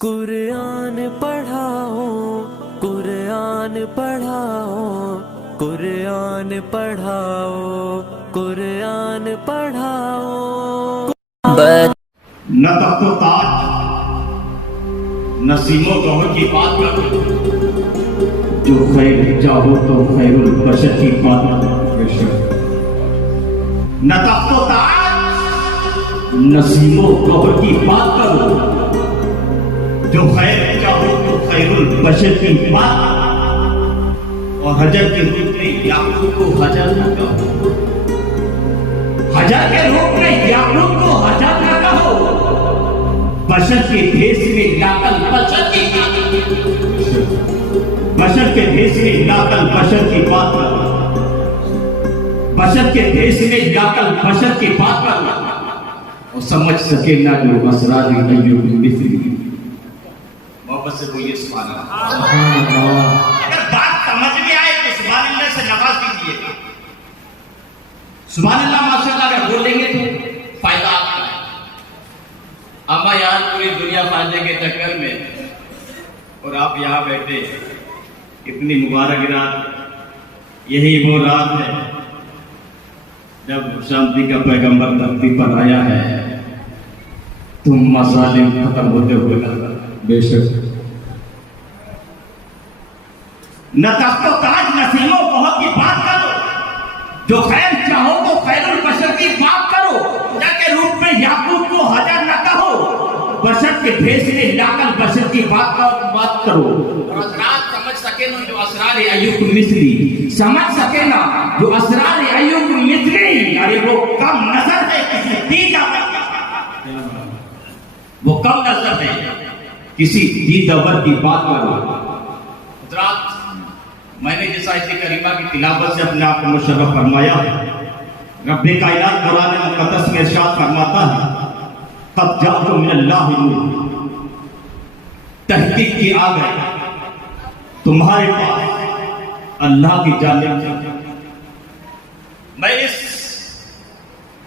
कुरान पढ़ाओ, कुरान पढ़ाओ, कुरान पढ़ाओ, कुरान पढ़ाओ। न तख्तो ताज नसीमो गौहर की बात करो, जो खैर चाहो तो खैरुल बशर की बात करो। न तख्तो ताज नसीमो गौहर की बात करो, जो खैर चाहो तो खैरुल बशर की बात। और हजर के रूप में याकूब को हजर न कहो, हजर के रूप में याकूब को हजर न कहो, बशर के भेष में लाकल बशर की बशर के भेष में लाकल बशर की बात कर, बशर के भेष में लाकल बशर की बात कर। और समझ सके ना जो असरार अय्यूब मिस्री। मोहब्बत से बोलिए सुभान अल्लाह। अगर बात समझ में आए तो सुभान अल्लाह से नवाज दीजिएगा। सुभान अल्लाह माशाअल्लाह अगर बोलेंगे तो फायदा आपका है। अम्मा यार पूरी दुनिया फायदे के चक्कर में और आप यहाँ बैठे, इतनी मुबारक रात। यही वो रात है जब शांति का पैगंबर धरती पर आया है। तुम मसालिम खत्म होते हुए बेशक न तख्तो ताज नसीमो बहुत की बात करो, जो खैर चाहो तो खैरुल बशर की बात करो। के रूप में याकूब को हजर न कहो, बशर के भेष में लाकल बशर की बात करो। और असरार समझ सके ना जो असरार अय्यूब मिस्री, समझ सके ना जो असरार अय्यूब मिस्री। अरे वो कम नजर है किसी दीदावर की, वो कम नजर है किसी दीदावर की बात करो। हज़रात, मैंने जिस आयत करीमा की तिलावत से अपने आप को मुशर्रफ फरमाया, रब्बे कायनात कुरान मुक़द्दस में इरशाद फरमाता है, क़द जाअकुम मिनल्लाहि नूर, तहक़ीक़ की आ गए तुम्हारे पास अल्लाह की जानिब से। मैं इस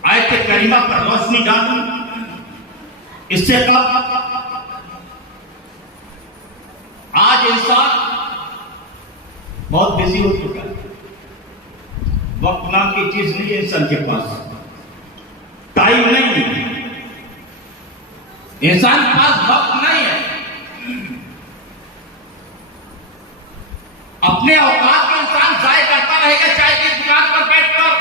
आयत करीमा पर रोशनी डालूं। इससे कब आज इंसान बहुत बिजी हो चुका है। वक्त नाम की चीज नहीं है इंसान के पास, टाइम नहीं है, इंसान के पास वक्त नहीं है। अपने औकात में इंसान जाया करता रहेगा, चाय की दुकान पर बैठकर।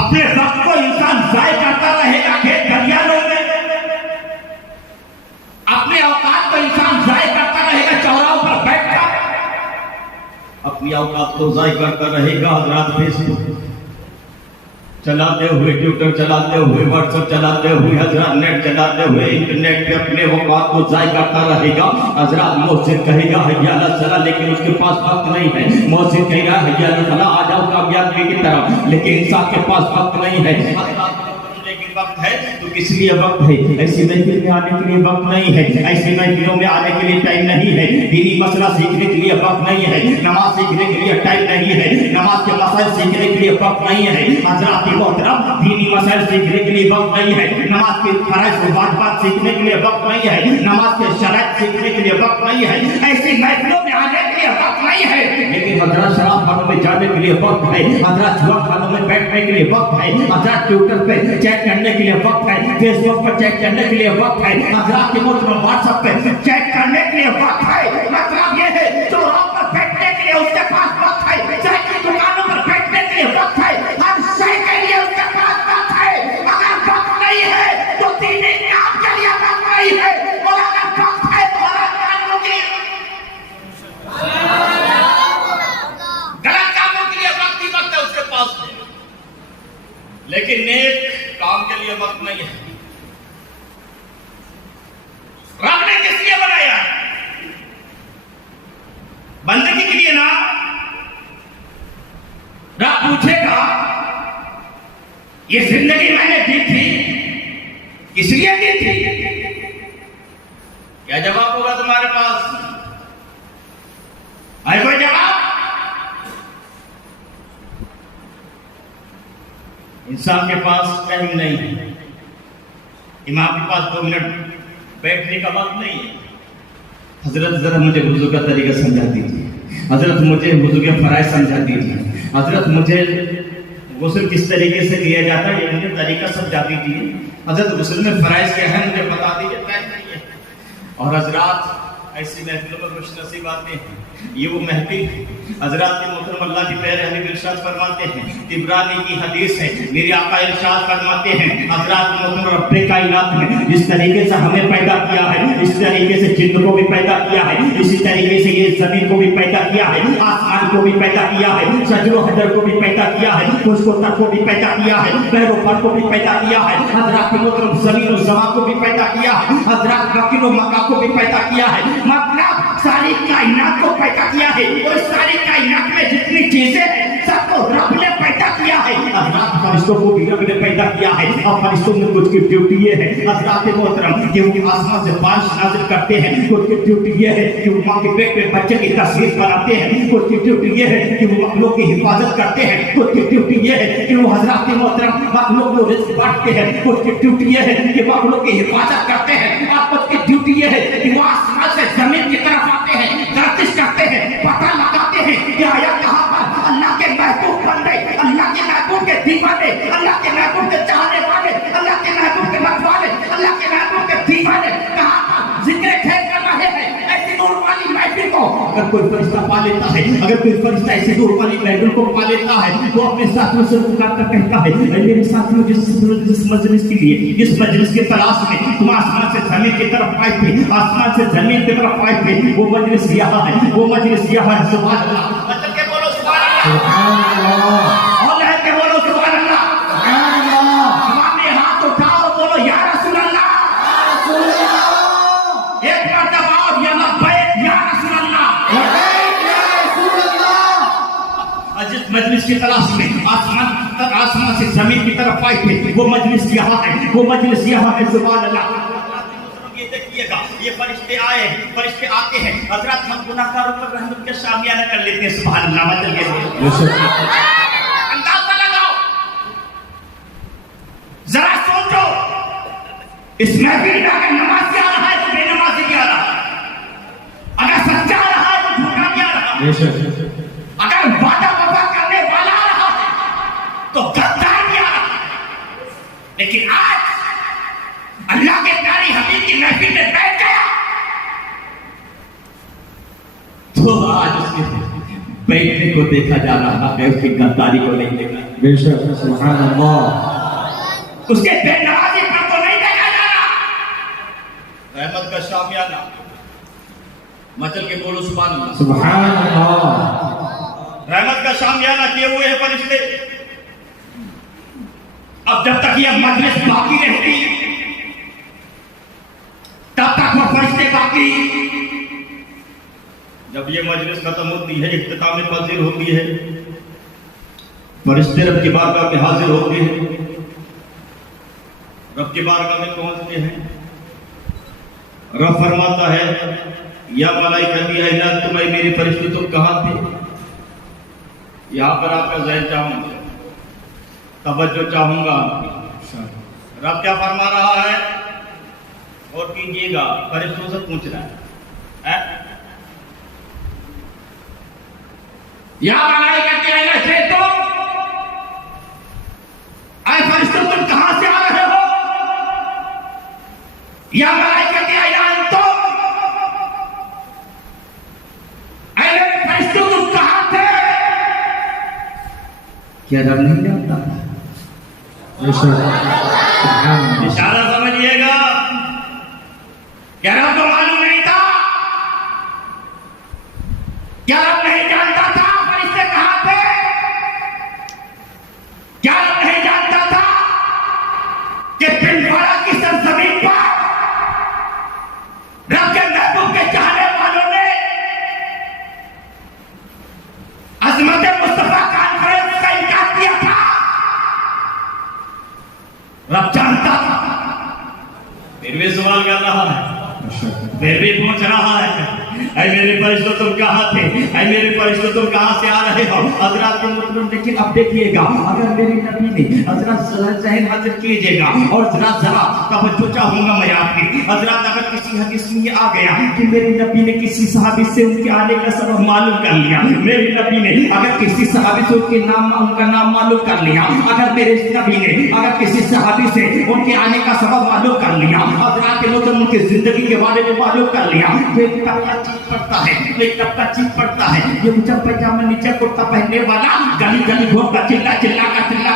अपने वक्त को इंसान जाया करता रहेगा खेत खलिहानों में। अपने औकात को इंसान जाया करता रहेगा चौराहों पर बैठकर। अपनी औकात को जाया करता रहेगा हज़रात फेसबुक चलाते हुए, ट्विटर चलाते हुए, व्हाट्सएप चलाते हुए, हज़रात नेट चलाते हुए, इंटरनेट पे अपने औकात को जाया करता रहेगा। हज़रात मौसिद कहेगा हय्या अला सलाह, लेकिन उसके पास वक्त नहीं है। मौसिद कहेगा हय्या अला फलाह, आ जाओ कामयाबी की तरफ, लेकिन इंसान के पास वक्त नहीं है। वक्त है तो किस लिए वक्त है? ऐसी महफिल में आने के लिए वक्त नहीं है, ऐसी महफिलों में आने के लिए टाइम नहीं है। दीनी मसला सीखने के लिए वक्त नहीं है, नमाज सीखने के लिए टाइम नहीं है, नमाज के मसाइल सीखने के लिए वक्त नहीं है। हज़रात मोहतरम, दीनी मसाइल सीखने के लिए वक्त नहीं है, नमाज के फराइज़ व वाजिबात सीखने के लिए वक्त नहीं है, नमाज के शराइत सीखने के लिए वक्त नहीं है। ऐसी महफिलों में आने के लिए वक्त नहीं है, लेकिन हज़रात शराब खानों में जाने के लिए वक्त है, हज़रात जुआ खानों में बैठने के लिए वक्त है, हज़रात ट्विटर पे चैट करने के लिए वक्त है, फेसबुक पर चेक करने के लिए वक्त है, हज़रात के मुल्क में व्हाट्सएप पे चेक करने के लिए वक्त है। मतलब ये है चौराहों पर बैठने के लिए उसके पास वक्त है, चाय की दुकानों पर बैठने के लिए वक्त है, हर शय के लिए उसके पास वक्त है। अगर वक्त नहीं है तो दीनी काम के लिए वक्त नहीं है, और अगर वक्त है तो गलत कामों के लिए वक्त ही वक्त है उसके पास, लेकिन नेक काम के लिए वक्त नहीं है। रब ने किस लिए बनाया? बंदगी के लिए ना। रब पूछेगा ये जिंदगी मैंने दी थी किस लिए दी थी? क्या जवाब होगा तुम्हारे पास? है कोई जवाब? इंसान के पास टाइम नहीं है, इमाम के पास 2 मिनट बैठने का वक्त नहीं है। हजरत जरा मुझे वुजू का तरीका समझा दीजिए, हजरत मुझे वुजू के फराइज समझा दीजिए, हजरत मुझे गुस्ल किस तरीके से किया जाता है ये मुझे तरीका समझा दीजिए, हजरत गुस्ल में फराइज क्या है मुझे बता दीजिए। टाइम नहीं है। और हजरात ऐसी महफिलों में खुश नसीब आते हैं, ये वो महफिल हजरात के मोहतरम अल्लाह के प्यारे हबीब इरशाद फरमाते हैं, तिबरानी की हदीस है, मेरे आका इरशाद फरमाते हैं, हजरात के मोहतरम रब्बे कायनात ने जिस तरीके से हमें पैदा किया है, इस तरीके से जिन्न को भी पैदा किया है, इसी तरीके से ये जमीन को भी पैदा किया है, आसमान को भी पैदा किया है, शजरो हजर को भी पैदा किया है, खुशको तक को भी पैदा किया है, पैरों पर को भी पैदा किया है, हजरात के मोहतरम जमीन और जमा को भी पैदा किया है, हजरात वकील और मक्का को भी पैदा किया है, मतलब सारी कायनात को पैदा किया है। और सारी कायनात में जितनी चीजें हैं सबको रब ने पैदा किया है। हजरात फरिश्तों को भी रब ने पैदा किया है। और फरिश्तों में कुछ की ड्यूटी ये है हजरात मोहतरम कि वो आसमान से बारिश नाज़िल करते हैं, कुछ की ड्यूटी ये है कि वो माँ के पेट में बच्चे की तस्वीर बनाते हैं, कुछ की ड्यूटी ये है कि वो मखलूक की हिफाजत करते हैं, कुछ की ड्यूटी ये है कि वो हजरात मोहतरम मखलूक को रिज़्क बांटते हैं, कुछ की ड्यूटी ये है कि मखलूक की हिफाजत करते हैं, और कुछ की ड्यूटी ये है कि वो आसमान से जमीन की तरफ आते हैं, गर्दिश करते हैं, पता लगाते हैं कि आया कहां पर अल्लाह के महबूब बंदे, अल्लाह के महबूब के दीवाने, अल्लाह के महबूब के चाहने वाले, अल्लाह के महबूब के मतवाले, अल्लाह के महबूब के दीवाने कहां पर जिक्र खैर कर रहे हैं। ऐसी नूर वाली महफिल को अगर कोई फरिश्ता पा लेता है, अगर कोई फरिश्ता ऐसी नूर वाली महफिल को पा लेता है तो अपने साथियों से पुकार कर कहता है, मेरे साथियों जिस मजलिस के लिए, जिस मजलिस की तलाश में तुम आसमान से जमीन की तरफ आए थे, आसमान से जमीन की तरफ आए थे, वो मजलिस यहाँ है, वो मजलिस यहाँ है। सुभान अल्लाह, मतलब के बोलो सुभान अल्लाह, और लहर के बोलो सुभान अल्लाह, सुभान अल्लाह, सामने हाथ उठाओ बोलो या रसूल अल्लाह, या रसूल अल्लाह, एक मर्तबा और या लब्बैक या रसूल अल्लाह, लब्बैक या रसूल अल्लाह। जिस मजलिस की तलाश में आसमान से जमीन की तरफ आए थे वो मजलिस यहाँ है, वो मजलिस यहाँ है। सुभान अल्लाह। देखिएगा ये फरिश्ते आए, फरिश्ते आते हैं, हजरत हम गुनाहगारों पर रहमत के शामियाना कर लेते हैं। सुभान अल्लाह। अंदाजा लगाओ, जरा सोचो, इस महफिल में अगर नमाज़ी आ रहा है तो बेनमाज़ी भी आ रहा है, अगर सच्चा आ रहा है तो झूठा भी आ रहा है, अगर वादा वफा करने वाला आ रहा है तो गद्दार भी आ रहा है। लेकिन आज अल्लाह के प्यारी हबीब की महफिल में बैठ गया तो आज उसके बैठने को देखा जा रहा है, उसकी गद्दारी को नहीं देखा। बेशक, सुभान अल्लाह, उसके बेनमाजी पर को नहीं देखा जा रहा। रहमत का शामियाना मचल के बोलो सुभान अल्लाह, सुभान अल्लाह। रहमत का शामियाना किए हुए हैं फरिश्ते। अब जब तक यह मजलिस बाकी रहती तब तक वो फरिश्ते बाकी। जब ये मजलिस खत्म होती है, इख्तिताम में हाजिर होती है, फरिश्ते रब की बारगाह में हाजिर होते हैं, रब की बारगाह में पहुंचते हैं। रब फरमाता है या मलाइकती ऐना तुम्हें मेरे फरिश्ते तुम कहां थे। यहां पर आपका ज़हन चाहूंगा, तवज्जो चाहूंगा। रब क्या फरमा रहा है और कीजिएगा, फरिश्तों से पूछ रहा है या मलाइकती ऐना तुम, ऐ फरिश्तों तुम कहां से आ रहे हो। या मलाइकती ऐना तुम, ऐ मेरे फरिश्तों तुम कहां थे। क्या रब नहीं जानता? इशारा समझिएगा, क्या रब को मालूम नहीं था? क्या रब नहीं जानता था फरिश्ते कहां थे? क्या रब नहीं जानता था कि पिंडवाड़ा की सरजमीन पर रब के महबूब के चाहने वालों ने अजमत मुस्तफा कॉन्फ्रेंस का इनकार किया था? रब जानता था, फिर भी सवाल कर रहा है फिर भी पूछ रहा है, ऐ मेरे फरिश्तों तुम कहाँ थे, ऐ मेरे फरिश्तों तुम कहाँ से आ रहे हो। हजरत के मतलब लेकिन अब देखिएगा, अगर मेरे नबी ने हजरत जहन हाजिर कीजिएगा और जरा तवज्जो चाहूंगा मैं आपकी। हजरत अगर किसी हदीस में आ गया कि मेरे नबी ने किसी सहाबी से उनके आने का सबब मालूम कर लिया, मेरे नबी ने अगर किसी सहाबी से उनके उनका नाम मालूम कर लिया, अगर मेरे नबी ने अगर किसी सहाबी से उनके आने का सबब मालूम कर लिया, हजरत के मतलब उनकी जिंदगी के बारे में मालूम कर लिया, तो एक तबका चीज पड़ता है, तो एक तबका चीज पड़ता है। ये ऊंचा पैजामा नीचे कुर्ता पहनने वाला, गली गली घूम कर चिल्ला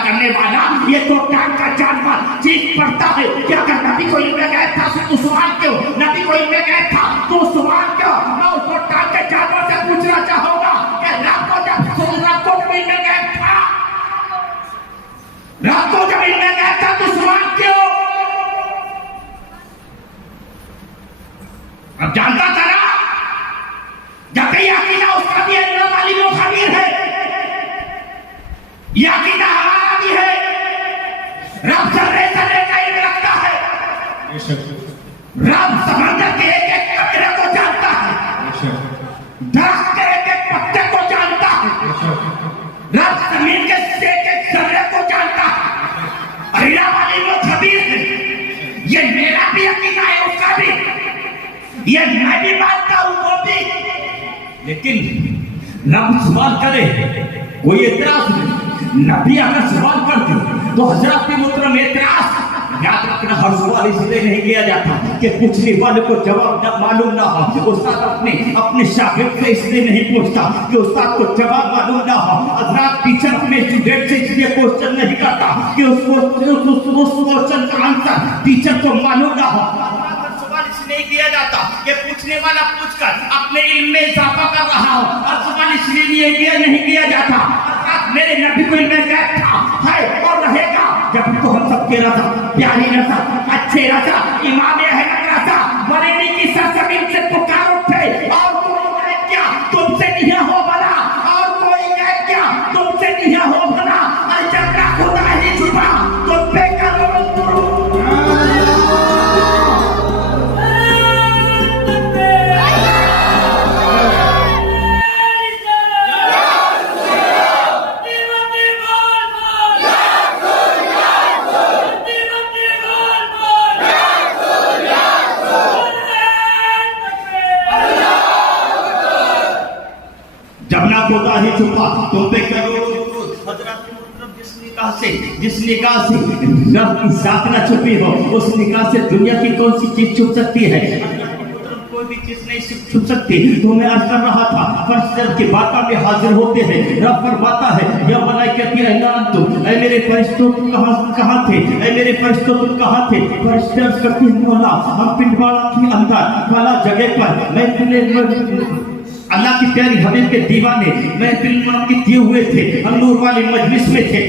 करने वाला, ये तो टांग का जानवर चीज पड़ता है। क्या अगर नबी को इनमें गया था तो सवाल क्यों, नबी को इनमें गया था तो सवाल क्यों। मैं उसको टांग के जानवर से पूछना चाहूंगा कि रात को जमीन में गया था, रात को जमीन में गया था तो सवाल क्यों। अब जानता था ना, जब ये अकीदा उसका भी है, वाली वो खबीर है, ये अकीदा हमारा भी है। रब सर्रे का इल्म रखता है, रब समंदर के एक एक कतरे को जानता है, दरख्त के एक एक पत्ते को जानता है, रब जमीन के एक एक सर्रे को जानता है। अल्लाह वाली वो खबीर है। ये मेरा भी अकीदा है, उसका भी, ये मैं भी मानता हूं, वो भी। लेकिन रब सवाल करे, कोई एतराज नहीं। नबी अगर सवाल करते तो हजरत के मुहतरम एतराज, याद रखना, हर सवाल इसलिए नहीं किया जाता कि पूछने वाले को जवाब न मालूम ना हो। उस्ताद अपने शागिर्द से इसलिए नहीं पूछता कि उस्ताद को जवाब मालूम ना हो। हजरत टीचर अपने स्टूडेंट से इसलिए क्वेश्चन नहीं करता कि उस क्वेश्चन का आंसर टीचर को मालूम ना हो। नहीं किया जाता कि पूछने वाला पूछकर अपने इल्म में इजाफा कर रहा हो, और सवाल इसलिए नहीं किया जाता। मेरे नबी को इल्म गैब था, है और रहेगा। जब तो हम सबके रजा, प्यारी रजा, अच्छे रजा, इमाम अहमद रजा बरेली की सरजमीन से पुकार उठे, और कोई गैब क्या तुमसे नहीं हो भला, और कोई गैब क्या तुमसे नहीं हो भला। जब का खुदा ही छुपा तुम पे करो। खुदा ही छुपा तुम पे करो। जिस निगाह से रब की जात न छुपी हो, उस निगाह से दुनिया की कौन सी चीज छुप सकती है। कोई भी चीज नहीं छुप सकती। तो मैं अर्ज कर रहा था, फरिश्ते की बातों में हाजिर होते हैं। रब फरमाता है, या मलाइकती ऐना अंतुम, ऐ मेरे फरिश्तों तुम कहाँ थे, ऐ मेरे फरिश्तों तुम कहाँ थे। फरिश्ते अर्ज करते हैं, मौला हम पिंडवाड़ा के अंदर वाला जगह पर मैं अल्लाह की प्यारी हबीब के दीवाने महफिल मुनक्किद किए हुए थे, हम नूर वाली मजलिस में थे।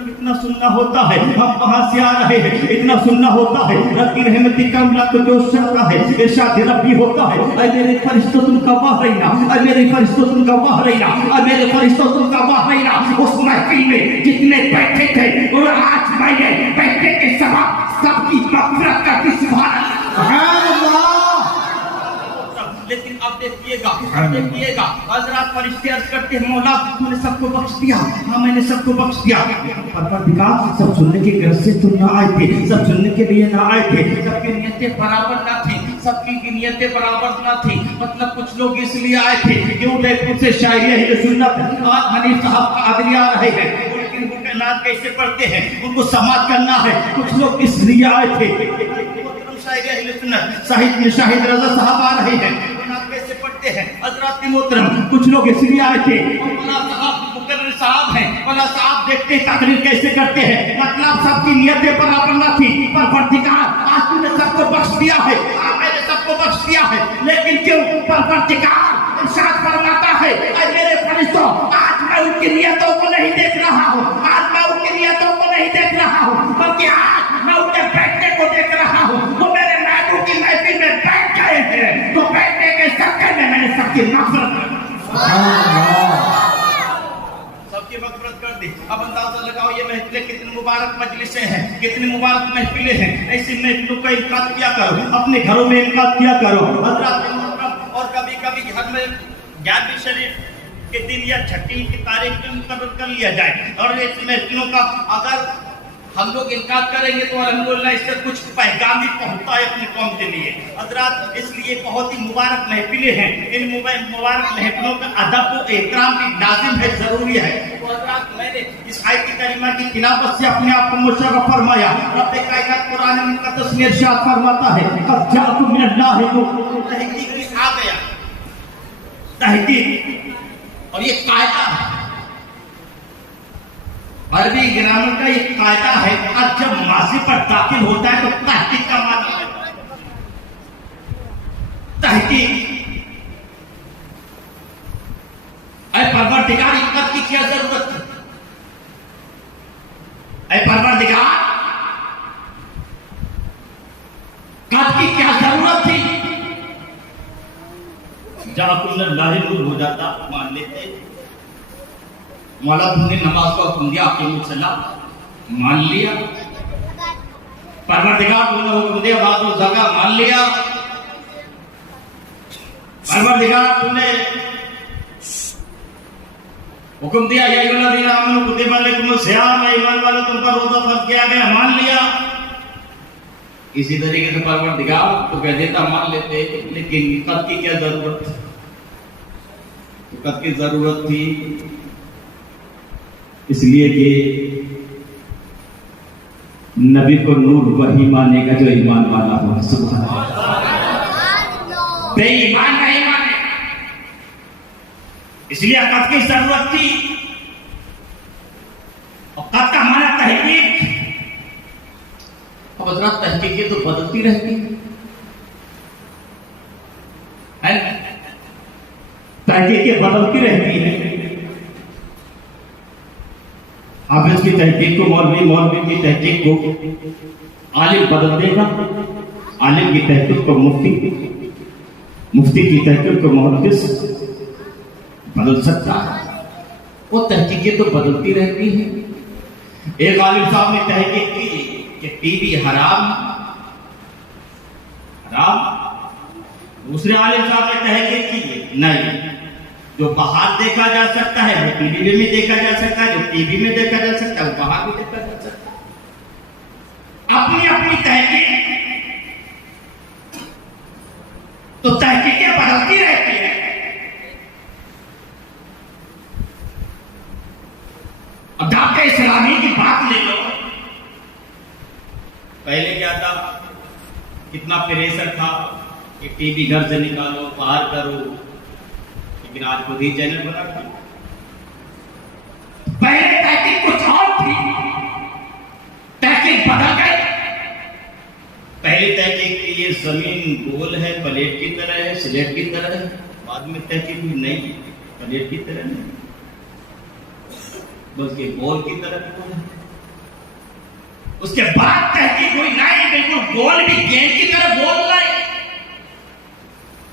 इतना सुनना होता है, हम वहां से आ रहे हैं, इतना सुनना होता है। रब की रहमत का अमला तो जो शर्ता है, इरशाद रब्बी होता है, ऐ मेरे फरिश्तों तुम गवाह रहना, ऐ मेरे फरिश्तों तुम गवाह रहना, ऐ मेरे फरिश्तों तुम गवाह रहना। उस महफिल में जितने बैठे थे, और आज मैंने बैठे के सबब सबकी मग़फ़िरत का सुभान अल्लाह। लेकिन अब देखिएगा, हज़रात फरिश्ते अर्ज़ करते हैं, मौला तूने सबको बख्श दिया। हाँ मैंने सबको बख्श दिया। परवरदिगार सब सुनने की गरज से तुम ना आए थे, सब सुनने के लिए ना आए थे, सबकी नियतें बराबर ना थी, सबकी नियतें बराबर ना थी। मतलब कुछ लोग इसलिए आए थे कि उदयपुर से शायरी अहले सुन्नत आज हनीफ साहब का आदमी आ रहे हैं, उनके नाम कैसे पढ़ते हैं उनको समाप्त करना है। कुछ लोग इसलिए आए थे, शाहिद रजा साहब आ रहे हैं, कैसे पढ़ते हैं हज़रात की मोहतरम। कुछ लोग इसलिए आए थे, मुकर्रर साहब हैं, वाला साहब देखते तकरीर कैसे करते हैं। मतलब सबकी नियतें बराबर ना थी, पर परवरदिगार आज तूने सबको बख्श दिया है, मैंने सबको बख्श दिया है। लेकिन क्यों परवरदिगार इरशाद फरमाता है, मेरे फरिश्तों आज मैं उनकी नियतों को नहीं देख रहा हूँ, आज मैं उनकी नियतों को नहीं देख रहा हूँ, बल्कि आज मैं उनके बैठने को देख रहा हूँ। वो मेरे महबूब की महफिल में बैठ गए हैं, तो बैठने के चक्कर में मैंने सबकी मग़फ़िरत कर दी। अब अंदाजा लगाओ ये महफिलें कितनी मुबारक मजलिसें हैं, कितनी मुबारक महफिलें हैं। ऐसी महफिलों का इनकाद किया करो, अपने घरों में इनकाद किया करो हज़रात मोहतरम। और कभी कभी घर में 11वीं शरीफ के दिन या छठी की तारीख में मुकर्रर कर लिया जाए। और ऐसी महफिलों का अगर हम लोग इनकार करेंगे तो अल्हम्दुलिल्लाह इससे कुछ पैगाम भी पहुंचता है अपनी कौम के लिए हज़रात। इसलिए बहुत ही मुबारक महफिलें हैं। इन मुबारक महफिलों का अदब व एहतराम भी लाजिम है, जरूरी है। तो हज़रात मैंने इस आयत करीमा की तिलावत से अपने आप को मुशर्रफ फरमाया। रब कायनात कुरान मुक़द्दस में इरशाद फरमाता है, "क़द जाअकुम मिनल्लाहि नूर", तहक़ीक़ में आ गया तहक़ीक़। और ये कायदा है, अरबी ग्रामर का एक कायदा है। अब जब माजी पर दाखिल होता है तो तहकीक का माना है तहकीक। ऐ परवरदिगार इक्कत की क्या जरूरत थी? ऐ परवरदिगार कद की क्या जरूरत थी? जाकुल्लाह लाहिल हो जाता, मान लेते। मौला तुमने नमाज का हुक्म दिया, आपने सलाम मान लिया। परवरदिगार तुमने हुक्म दिया, बात ज़का मान लिया। परवरदिगार तुमने हुक्म दिया, या अय्युहल्लज़ीना आमनू कुतिबा अलैकुमुस सियाम, ईमान वालों तुम पर रोजा फर्ज किया गया, मान लिया। इसी तरीके से परवरदिगार तो कह देता मान लेते, लेकिन कद की क्या जरूरत? कद की जरूरत थी इसलिए कि नबी को नूर वही मानेगा जो ईमान वाला हो। सुभान अल्लाह। बेईमान नहीं माने, इसलिए कद की जरूरत थी। और कद का माना तहकीक। अब हज़रात तहकीकें तो बदलती रहती है, तहकीकें बदलती रहती है। हाफिज की तहकीक को मौलवी, मौलवी की तहकीक को आलिम बदल देगा, आलिम की तहकीक को मुफ्ती, मुफ्ती की तहकीक को मुहद्दिस बदल सकता है। वो तहकीकें तो बदलती रहती हैं। एक आलिम साहब ने तहकीक की कि टीवी हराम हराम। दूसरे आलिम साहब ने तहकीक की नहीं, जो बाहर देखा जा सकता है वो टीवी में देखा जा सकता है, जो टीवी में देखा जा सकता है वो बाहर भी देखा जा सकता है। अपनी अपनी तहकीक, तो तहकीकें बदलती रहती है। अब दावत इस्लामी की बात ले लो, पहले क्या था, कितना प्रेशर था कि टीवी घर से निकालो, बाहर करो, लेकिन आज खुद ही चैनल बना था। पहले तहकीक कुछ और थी, तहकीक बदल गई। पहले तहकीक की ये जमीन गोल है, प्लेट की तरह है, स्लेट की तरह है। बाद में तहकीक भी नहीं, प्लेट की तरह नहीं, बल्कि गोल की तरह गोल है। उसके बाद तहकीक हुई नहीं, बिल्कुल गोल भी गेंद की तरह गोल नहीं,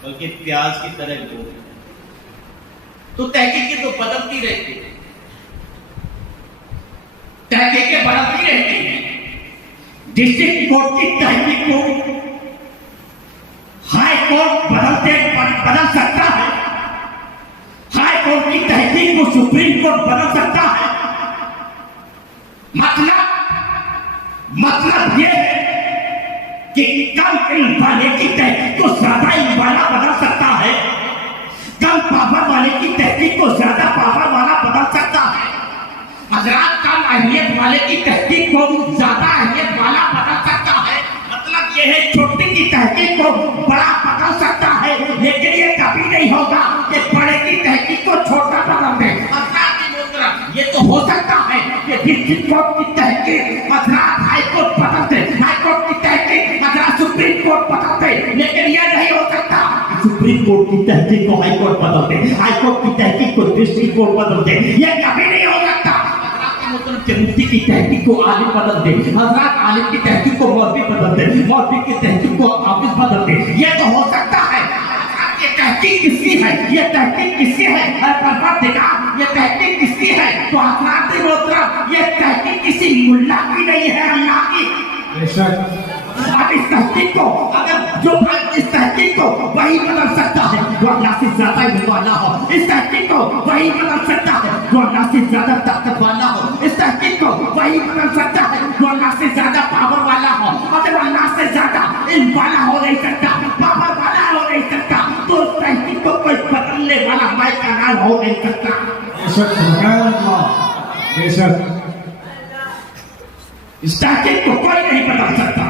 बल्कि प्याज की तरह गोल। तो तहकीकें तो बदलती रहती है, तहकीकें बदलती रहती हैं। डिस्ट्रिक्ट कोर्ट की तहकीक को हाई कोर्ट बदल सकता है, हाई कोर्ट की तहकीक को सुप्रीम कोर्ट बदल सकता है। मतलब ये है कि कम इल्म वाले की तहकीक को ज्यादा इल्म वाला बदल सकता है, कम पावर वाले की तहकीक को ज्यादा पावर वाला बदल सकता है। हज़रात कम अहमियत वाले की तहकीक को ज्यादा अहमियत वाला बदल सकता है। मतलब यह है छोटी की तहकीक को बड़ा बदल सकता है, लेकिन ये कभी नहीं होगा कि बड़े की तहकीक को छोटा बदल दे। ये तो हो सकता है कि डिस्ट्रिक्ट कोर्ट की तहकीक हज़रात हाई कोर्ट बदल दे, हाई कोर्ट की तहकीक हज़रात सुप्रीम कोर्ट बदल दे, लेकिन यह नहीं हो सकता सुप्रीम कोर्ट की तहकीक को हाई कोर्ट बदल दे, हाई कोर्ट की तहकीक को डिस्ट्रिक्ट कोर्ट बदल दे। यह कभी नहीं हो सकता। मुफ्ती की तहकीक को आलिम बदल दे, हज़रात आलिम की तहकीक को मौलवी बदल दे, मौलवी की तहकीक को हाफिज बदल दे। यह तो हो सकता है। तहकीक किसकी है? ये तहकीक किसकी है? परवरदिगार ये तहकीक किसकी है? तो हज़रात मोहतरम ये तहकीक किसी मुल्ला की नहीं है, अल्लाह की। बेशक अब इस तहकीक को अगर जो इस तहकीक को वही बदल सकता है वो अल्लाह से ज्यादा इल्म वाला हो। इस तहकीक को वही बदल सकता है जो अल्लाह से ज्यादा ताकत वाला हो। इस तहकीक को वही बदल सकता है जो अल्लाह से ज्यादा पावर वाला हो। अगर अल्लाह से ज्यादा इल्म वाला हो नहीं सकता, पावर वाला हो नहीं सकता, तो उस तहकीक को कोई बदलने वाला मैं का हो नहीं सकता। बेशक सुभान अल्लाह। बेशक इस तहकीक को कोई नहीं बदल सकता।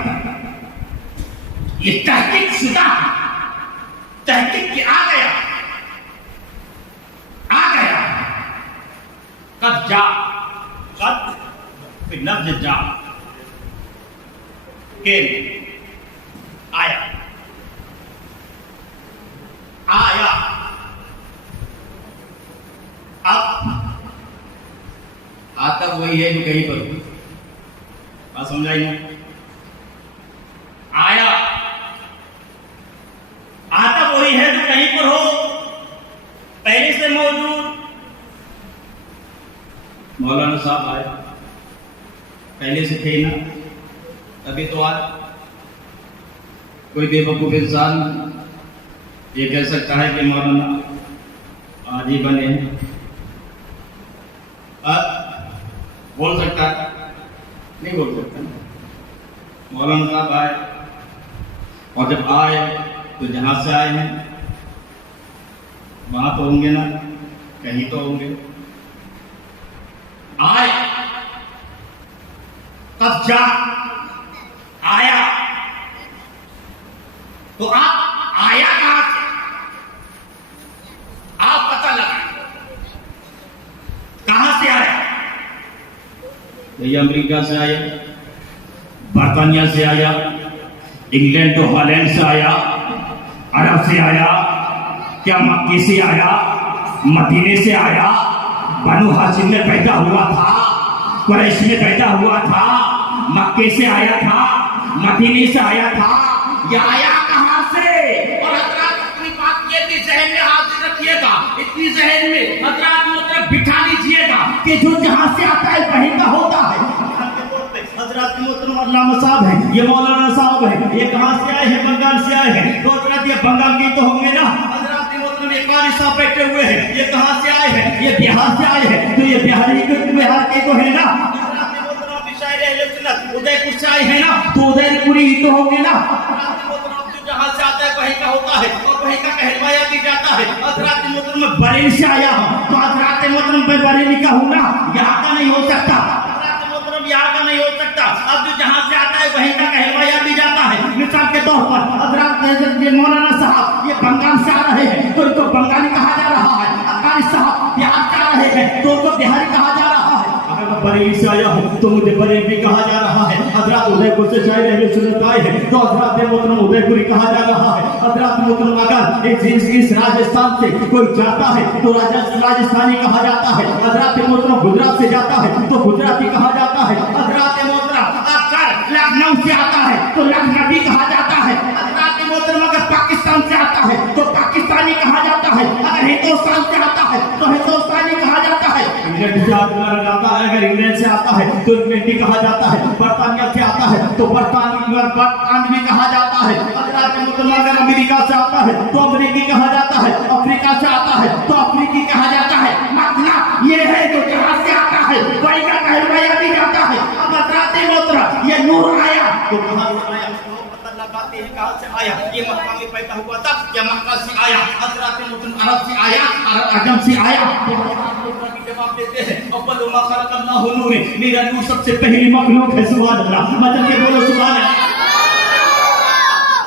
ये तहकीक शुदा तहकीक के आ गया कब जा कब फिर लफ्ज जा के आया अब आता वही है जो कहीं पर बात समझाई ना? आया आता वही है जो कहीं पर हो, पहले से मौजूद। मौलाना साहब आए, पहले से थे ना, अभी तो आज कोई बेवकूफ इंसान ये कह सकता है कि मौलाना आज ही बने हैं, बोल सकता है? नहीं बोल सकता। मौलाना साहब आए, और जब आए तो जहां से आए हैं वहां तो होंगे ना, कहीं तो होंगे। आए तब जा आया, तो आप आया कहां से? आप पता लगा कहां से आया। भैया अमेरिका से आया, बर्तानिया से आया, इंग्लैंड तो हॉलैंड से आया, अरब से आया, क्या मक्के से आया, मदीने से आया, बनु हाशिम में पैदा हुआ था, कुरैश में पैदा हुआ था, मक्के से आया था, मदीने से आया था, ये आया कहां से? और हजरात अपनी बात ये भी जहन में हाजिर रखिएगा, इतनी जहन में हजरात मतलब बिठा लीजिएगा कि जो जहां से आता है वहीं का होता है। हजरात मोहतरम अल्लामा साहब हैं, ये मौलाना साहब हैं, ये कहां से आए हैं? बंगाल से आए हैं। तो हजरात ये बंगाल के तो होंगे ना। हजरात मोहतरम ये कारी साहब बैठे हुए हैं, ये कहां से आए हैं? ये बिहार से आए हैं, तो ये बिहार के तो है ना। हजरात मोहतरम शायर अहले सुन्नत उदयपुर से आए हैं ना, तो उदयपुरी ही तो होंगे ना। हजरात मोहतरम जो जहां से आता है वहीं का होता है और वहीं का कहलवाया भी जाता है। हजरात मोहतरम बरेली से आया हूं, तो हजरात मोहतरम मैं बरेली का हूं ना, यहाँ का नहीं हो सकता, यहाँ का नहीं हो सकता। अब जो जहां से आता है वहीं का कहलवाया भी जाता है। मिसाल के तौर पर हजरात मौलाना साहब ये बंगाल से आ रहे हैं, तो इनको बंगाली कहा जा रहा है। अकारी साहब बिहार से आ रहे हैं, तो उनको बिहारी कहा जा रहा है। अगर मैं बरेली से आया हूँ तो मुझे बरेली कहा जा रहा है। हजरात उदयपुर से शायद अहले सुन्नत आए हैं, तो हजरात मोहतरम उदयपुरी कहा जा रहा है। हजरात मोहतरम अगर इस राजस्थान से कोई जाता है तो राजस्थानी कहा जाता है। हजरात मोहतरम गुजरात से जाता है तो गुजराती कहा जाता है। हजरात मोहतरम अगर लखनऊ से आता है तो लखनवी कहा जाता है। हजरात मोहतरम अगर पाकिस्तान से आता है तो पाकिस्तानी कहा जाता है। अगर हिंदुस्तान से आता है तो हिंदुस्तानी कहा जाता है। इंग्लैंड से आता है, अगर इंग्लैंड से आता है तो इंग्लैंडी कहा जाता है। बर्तानिया से आता है तो बर्तानवी कहा जाता है। हजरात मोहतरम अगर अमेरिका से आता है तो अमेरिकी कहा जाता है। अफ्रीका से आता है तो अफ्रीकी कहा जाता है। मतलब ये है जो जहां से आता है वही का कहलवाया भी जाता है। अब हजरात मोहतरम ये नूर आया तो कहां से आया? पता लगाते हैं कहां से आया। ये मक्का में पैदा हुआ था या मक्का से आया? हजरात मोहतरम अरब से आया, अजम से आया? जवाब देते हैं अव्वल मा खलक़ल्लाहु नूर, मेरा नूर सबसे पहली मखलूक है। सुभान अल्लाह, मतलब के बोलो सुभान अल्लाह।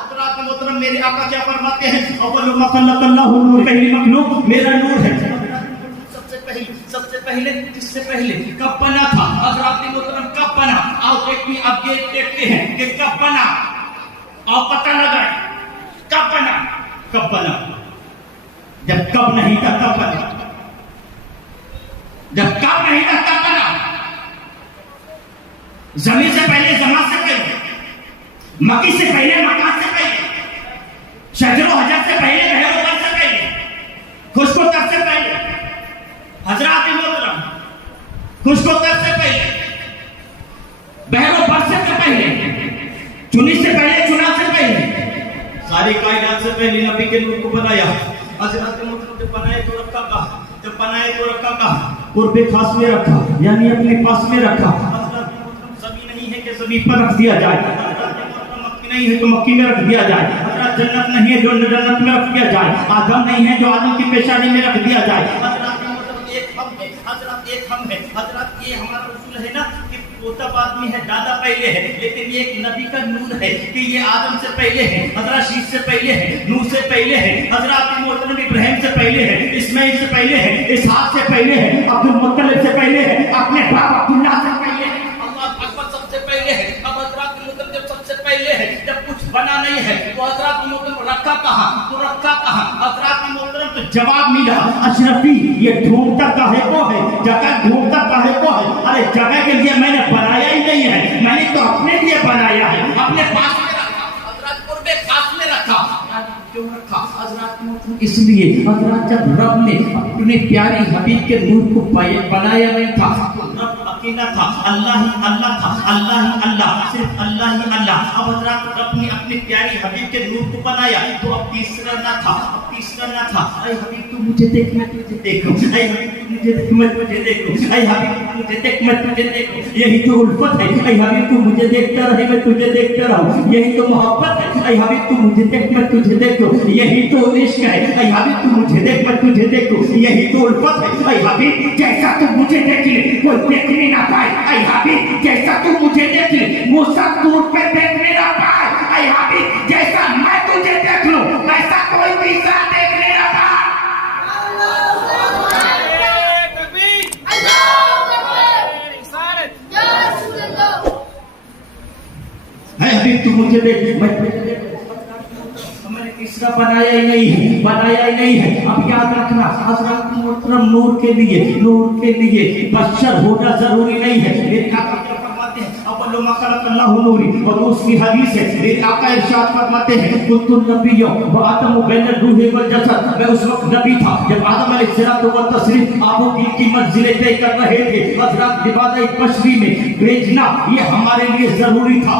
हजरात मोहतरम मेरे आका क्या फरमाते हैं? अव्वल मा खलक़ल्लाहु नूर, पहली मखलूक मेरा नूर है। सबसे पहले किससे पहले कब बना था? हजरात मोहतरम कब बना? आओ देखते हैं कि कब बना। आओ पता लगाए कब बना। कब बना? जब कब नहीं था तब बना। जब कब नहीं था तब बना। जमीन से पहले, जमा से पहले, मकी से पहले, मकान से पहले, शजरो हजर से पहले, बहरो से पहले, खुशकोतर से पहले, बहरों बरसे से पहले, चुनी से पहले, चुनाव से पहले, सारी कायनात से पहले नबी के नूर को बनाया। हजरत मोहम्मद जब बनाए तो रखा कहा, जब बनाए तो रखा कहा, कुर्बे खास में रखा, यानी अपने पास में रखा। हजरत मोहम्मद सभी नहीं है कि सभी पर रख दिया जाए, मक्की नहीं है तो मक्की में रख दिया जाए, हजरत जन्नत नहीं है जो जन्नत में रख दिया जाए, आदम नहीं है जो आदम की पेशानी में रख दिया जाए। हजरत एक हम है, हजरत एक हम है। हजरत ये हमारा उसूल है ना कि पोता आदमी है, दादा पहले है, लेकिन ये एक नबी का नूर है कि ये आदम से पहले है, हजरत शीश से पहले है, नूह से पहले है, हजरत मोहतरम इब्राहिम से पहले है, इस्माइल से पहले है, इसहाक से पहले है, अब्दुल मुत्तलिब से पहले है, अपने बाप अब्दुल्लाह से पहले है, अल्लाह अकबर सबसे पहले है। अब हजरत मोहतरम जब सबसे पहले है, जब कुछ बना नहीं है तो हजरत मोहतरम रखा कहां, तो रखा कहां? हजरत मोहतरम तो जवाब मिला, अशरफी ये ढूंढता काहे को है, जगह ढूंढता काहे को है? अरे जगह के लिए मैंने बनाया ही नहीं है, मैंने तो अपने लिए बनाया है, अपने पास में रखा, हजरत कुर्बे खास में रखा। क्यों रखा? हजरत मोहतरम इसलिए, हजरत जब रब ने अपने प्यारे हबीब के नूर को बनाया नहीं था तो रब अकेला था, अल्लाह ही अल्लाह था, अल्लाह ही अल्लाह, सिर्फ अल्लाह ही अल्लाह। अब हजरत रब ने अपने प्यारे हबीब के नूर को बनाया तो अब तीसरा ना था, अब तीसरा ना था। ऐ हबीब तू मुझे देख, मैं तुझे देखूं, ऐ हबीब तू मुझे देख, मैं तुझे देखूं, ऐ हबीब तू मुझे देख, मैं तुझे देखूं, यही तो उल्फत है। ऐ हबीब तू मुझे देखता रहे, मैं तुझे देखता रहूं, यही तो मोहब्बत है। ऐ हबीब तू मुझे देख, मैं तुझे देखूं, यही तो इश्क है। ऐ हबीब तू मुझे देख, मैं तुझे देखूं, यही तो उल्फत है। ऐ हबीब जैसा तू मुझे देख ले कोई देखने ना पाए, ऐ हबीब जैसा तू मुझे देख ले वो सब दूर पे देखने ना पाए, ऐ हबीब जैसा मैं तुझे देख लूं वैसा कोई तीसरा देखने ना पाए। ऐ हबीब तू मुझे देख, मैं तुझे देख, मैंने तीसरा बनाया ही नहीं है, बनाया ही नहीं है। अब याद रखना हजरत मोहतरम नूर के लिए बशर होना जरूरी नहीं है। मेरे आका क्या फरमाते हैं, अव्वलु मा खलक़ल्लाहु नूरी, और उसकी हदीस है, मेरे आका इरशाद फरमाते हैं, कुन्तु नबिय्यो व आदमु बैन रूहि वल जसद, मैं उस वक्त नबी था जब आदम अलैहिस्सलातु व तस्लीम आपो की मंजिलें तय कर रहे थे। हजरत लिबाद बशरी में भेजना ये हमारे लिए जरूरी था,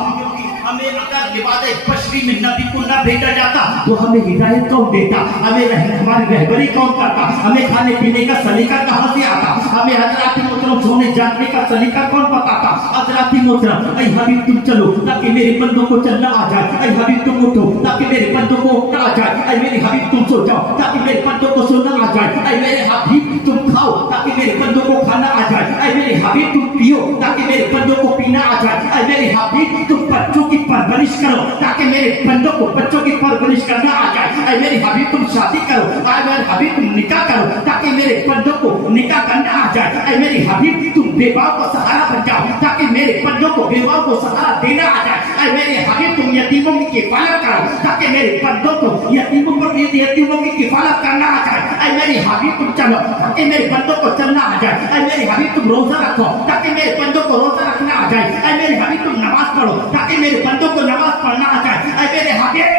हमें अगर लिबाद बशरी में नबी को ना भेजा जाता तो हमें हिदायत कौन देता, हमें हमारी रहबरी कौन करता, हमें खाने पीने का सलीका कहां से आता, हमें हजरत मोहतरम सोने जानने का सलीका कौन बताता। हजरत मोहतरम ऐ हबीब तुम चलो ताकि मेरे बंदों को चलना आ जाए, ऐ हबीब तुम उठो ताकि मेरे बंदों को उठना आ जाए, ऐ मेरे हबीब तुम सो जाओ ताकि मेरे बंदों को सोना आ जाए, ऐ मेरे हबीब तुम खाओ ताकि मेरे बंदों को खाना आ जाए, ऐ मेरे हबीब तुम पियो ताकि मेरे बंदों को पीना आ जाए, ऐ मेरे हबीब तुम बच्चों की परवरिश करो ताकि मेरे बंदों को बच्चों की परवरिश करना आ जाए, ऐ मेरे हबीब तुम शादी करो, ऐ मेरे हबीब तुम निकाह करो ताकि मेरे बंदों को निकाह करना आ जाए, ऐ मेरे हबीब तुम बेवाओं को सहारा बन जाओ ताकि मेरे बंदों को बेवाओं को सहारा देना आ जाए, ऐ मेरे हबीब तुम यतीमों की किफायत करो ताकि मेरे बंदों को यतीमों की किफायत करना आ जाए, ऐ मेरे हबीब तुम चलो ताकि मेरे बंदों को चलना आ जाए, ऐ मेरे हबीब तुम रोजा रखो ताकि मेरे बंदों को रोजा रखना आ जाए, ऐ मेरे हबीब तुम नमाज पढ़ो ताकि मेरे बंदों को नमाज पढ़ना आ जाए, ऐ मेरे हबीब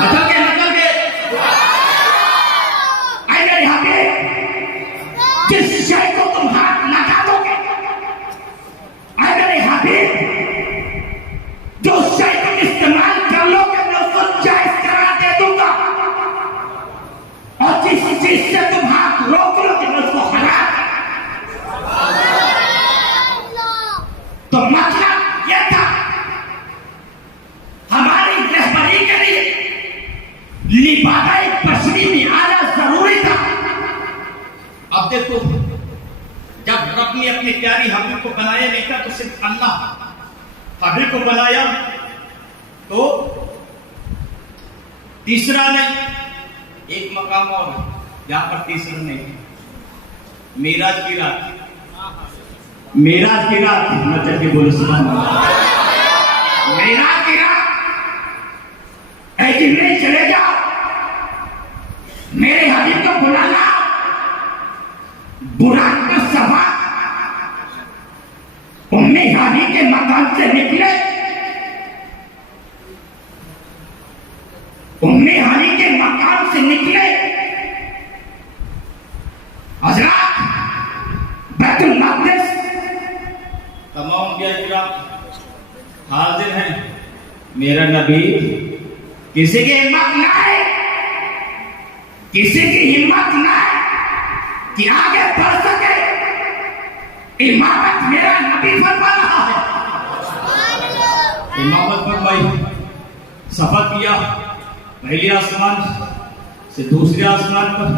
निकल के ऐ मेरे हबीब जिस शय को तुम हाथ लगा दोगे, ऐ मेरे हबीब जो शय तुम इस्तेमाल कर लोगे मैं उसको जायज करार दे दूंगा, और जिस चीज से तुम हाथ रोक लोगे मैं उसको हराम। तो मतलब यह था हमारी रहबरी के लिए लिबादा बशरी में आना जरूरी था। अब देखो जब रब ने अपनी प्यारी हबीब को बनाया नहीं था तो सिर्फ अल्लाह हबीब को बनाया, तो तीसरा नहीं, एक मकाम और जहां पर तीसरा नहीं, मेराज की रात, मेराज की रात नचल के बोले सुभान अल्लाह, मेराज की रात ऐ जिब्रील चले जाओ मेरे हबीब को बुलाना, बुराक का सभा उम्मे हानी के मकान से निकले, उम्मे हानी के मकान से निकले, मेरा नबी किसी की हिम्मत ना है, किसी की हिम्मत ना है कि आगे बढ़ सके। इमामत मेरा नबी फरमा रहा है। इमामत फरमाई, सफर किया पहले आसमान से दूसरे आसमान पर,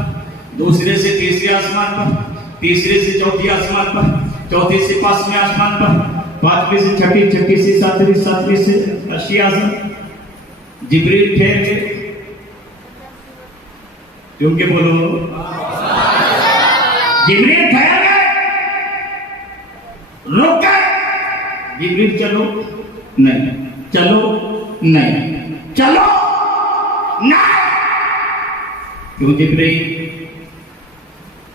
दूसरे से तीसरे आसमान पर, तीसरे से चौथे आसमान पर, चौथे से पांचवें आसमान पर, पांचवें से छठी, छठी से सातवीं, सातवीं से अर्शी आसमान। जिब्रील ठहर गए, क्योंकि बोलो जिब्रील ठहर गए, रुक गए। जिब्रील चलो नहीं, चलो नहीं, चलो नहीं। क्यों जिब्रील?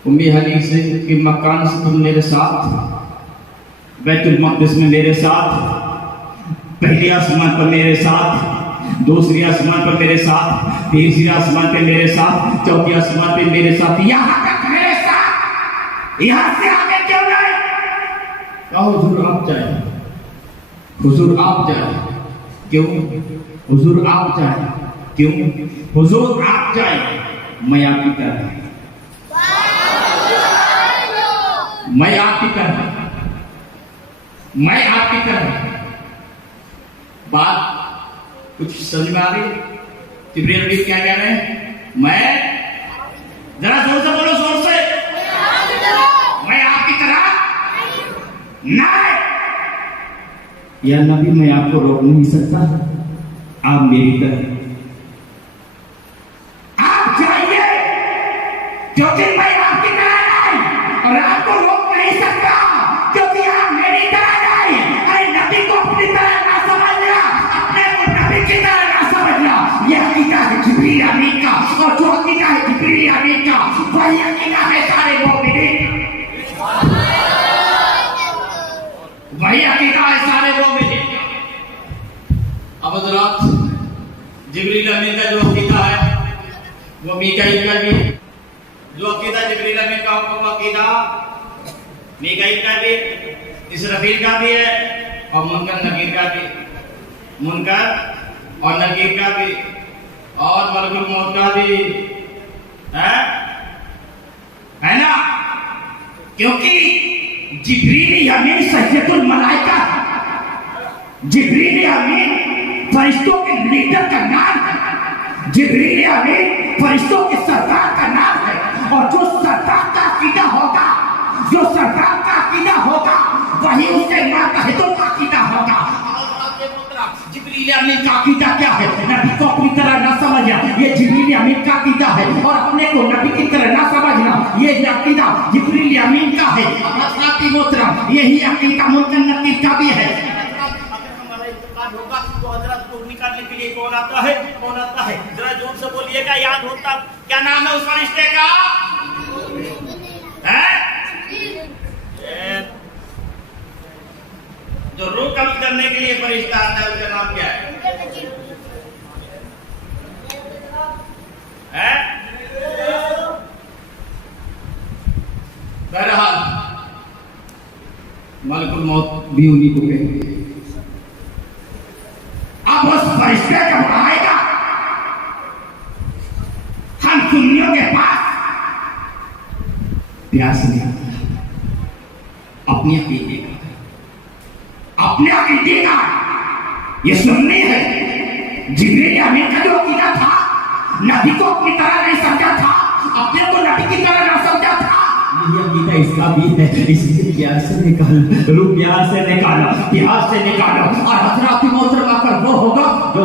उम्मी हनी से कि मकान से तुम मेरे साथ, बैतुल मक़दिस में मेरे साथ, पहले आसमान पर मेरे साथ, दूसरे आसमान पर मेरे साथ, तीसरे आसमान पे मेरे साथ, चौथे आसमान पे मेरे साथ, यहाँ तक मेरे साथ, यहाँ से आगे क्यों नहीं? हुजूर आप जाए, हुजूर आप जाए। क्यों? हुजूर आप जाए। क्यों? हुजूर आप जाए, मैं आपकी तरह, मैं आपकी तरह, मैं आपकी तरह। बात कुछ समझ में आ गई? जिब्रील भी क्या कह रहे हैं? मैं, जरा जोर से बोलो, जोर से, मैं आपकी तरह नहीं। या नबी मैं आपको रोक नहीं सकता, आप मेरी तरह, आप जाइए, क्योंकि मैं आपकी तरह नहीं, और आपको रोक नहीं सकता क्योंकि आप मेरी तरह नहीं। अरे नबी को अपनी तरह ना समझना, अपने को नबी की तरह ना समझना। यह अकीदा है जिब्रील अमीन का, और जो अकीदा है जिब्रील अमीन का, वही अकीदा है सारे मोमिनीन, वही अकीदा है सारे मोमिनीन। अब हज़रात, जिब्रील अमीन का जो अकीदा है वो मीकाईल का भी, जो अकीदा जिब्रील अमीन का वो अकीदा मीकाईल का भी, इसराफील का भी है, और मुनकर नकीर का भी, मुनकर और नकीर का भी, और मलकुल मौत का भी है ना? क्योंकि जिब्रील अमीन सैयदुल मलाइका, जिब्रील अमीन फरिश्तों के लीडर का नाम है, जिब्रील अमीन फरिश्तों के सरदार का नाम है। और जो सरदार का अकीदा होगा, जो सरदार का अकीदा होगा, वही उसके मातहतों का अकीदा होगा। जिब्रील अमीन का अकीदा क्या है? नबी को अपनी तरह ना समझना, ये जिब्रील अमीन का अकीदा है, और अपने को नबी की तरह ना समझना, ये अकीदा जिब्रील अमीन का है। यही अकीदा मुनकर नकीर का भी है। होगा तो हजरत को निकालने के लिए कौन आता है? कौन आता है? जरा जोर से बोलिएगा, याद होता। क्या नाम है उस फरिश्ते का? जो रूह कब्ज करने के लिए फरिश्ता आता है, उसका नाम क्या है? बहरहाल मलकुल मौत भी उन्हीं को कहेंगे। अब उस फरिश्ते जब आएगा, हम सुन्नियों के पास प्यास नहीं आता, अपने अकीदे का, अपने अकीदे का ये सुन्नी है। जिब्रील अमीन का जो अकीदा था, नबी को अपनी तरह नहीं समझा था, अपने को नबी की तरह ना समझा था, यही अकीदा इसका भी है। इसलिए प्यार से निकाल, रूह प्यार से निकालो, प्यार से निकालो। और हजरत मोहतरमा का वो होगा जो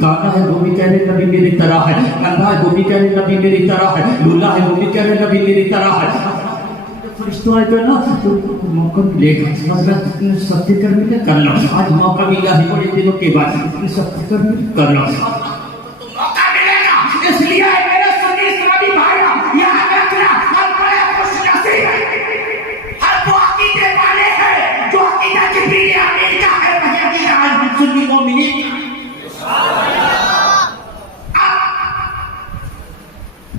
काका है वो भी कह रहे नबी मेरी तरह है, कंधा है वो भी कह रहे नबी मेरी तरह है, लूला है वो भी कह रहे नबी मेरी तरह है। फरिश्तों आए ना तो मौका मिलेगा, सत्य कर्म कर लो। आज मौका मिला है बड़े दिनों के बाद, सत्य कर्म कर लो, मौका मिलेगा। इसलिए मेरे सुन्नी इस्लामी भाइयों, यहाँ रखना हम बड़े खुशनसीब हैं। हम वो अकीदे वाले हैं जो अकीदा जिब्रील अमीन का है, वही अकीदा आज सुन्नी मोमिनीन का।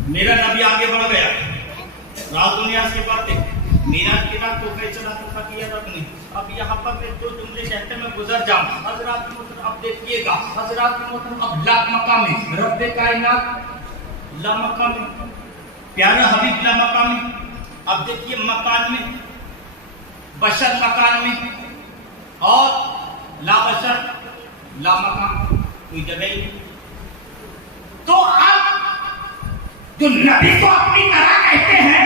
मेरा नबी आगे बढ़ गया, रात दुनिया से बातें, मेरा किताब तो फैसला तो किया था अपने। अब यहाँ पर मैं 2 जुमले कहते में गुजर जाऊं, हजरत मोहतरम अब देखिएगा, हजरत मोहतरम अब ला मकाम में रब्बे कायनात, ला मकाम में प्यारा हबीब, ला मकाम में। अब देखिए मकान में, बशर मकान में, और ला बशर, ला मकान, कोई जगह ही नहीं। तो अब जो नबी को अपनी तरह कहते हैं,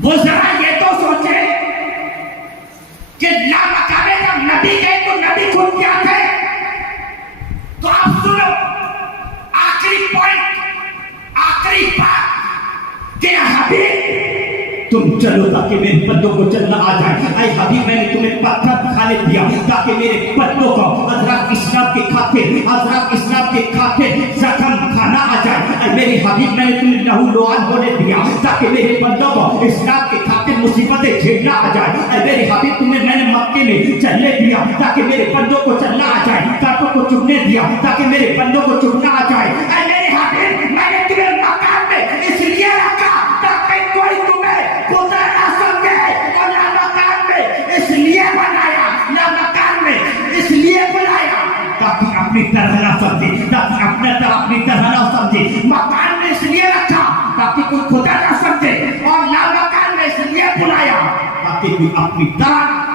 वो जरा ये तो सोचे कि ला मकाने का नबी कहे तो नबी खुद क्या थे। तो आप सुनो आखिरी पॉइंट, आखिरी बात कि हबीब तुम चलो ताकि मेरे पद्दों को चलना आ जाए। ऐ हबीब मैंने तुम्हें पत्थर खाने दिया ताकि मेरे पद्दों को हजरत इस्लाम के खातिर, हजरत इस्लाम के खातिर जख्म खाना आ जाए। ऐ मेरे हबीब मैंने तुम्हें लहू लुआन होने दिया ताकि मेरे पद्दों को इस्लाम के खातिर मुसीबतें झेलना आ जाए। ऐ मेरे हबीब तुम्हें मैंने मक्के में चलने दिया ताकि मेरे पद्दों को चलना आ जाए, कांटों को चुभने दिया ताकि मेरे पद्दों को चुभना आ जाए। ऐ मेरे हबीब मैंने तुम्हें मकान में इसलिए रखा ताकि कोई तुम्हें खुदा ना समझे, और ना मकान में इसलिए बनाया, ना मकान में इसलिए बुलाया ताकि अपनी तरह ना समझे, ताकि अपनी तरह ना समझे। मकान में इसलिए रखा ताकि कोई खुदा ना समझे, और ना मकान में इसलिए बुलाया ताकि कोई अपनी तरह